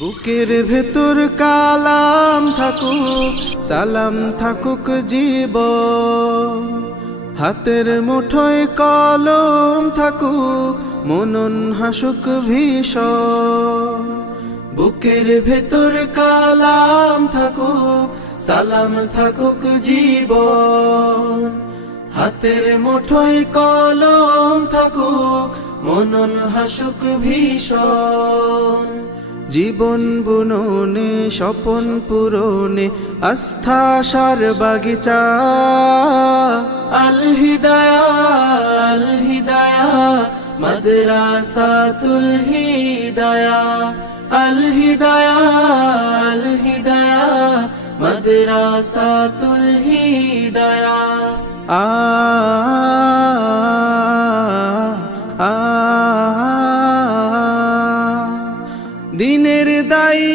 বুকের ভেতর কালাম থাকুক, সালাম থাকুক জীবন, হাতের মুঠোয় কলম থাকুক, মনন হাসুক ভীষণ। বুকের ভেতর কালাম থাকুক, সালাম থাকুক জীবন, হাতের মুঠোয় কলম থাকুক, মনন হাসুক ভীষণ। জীবন বুননে স্বপন পূরণে আস্থা সার বাগিচা, আল হিদায়া আল হিদায়া মাদ্রাসাতুল হিদায়া, আল হিদায়া আল হিদায়া মাদ্রাসাতুল হিদায়া। দিনের দায়ী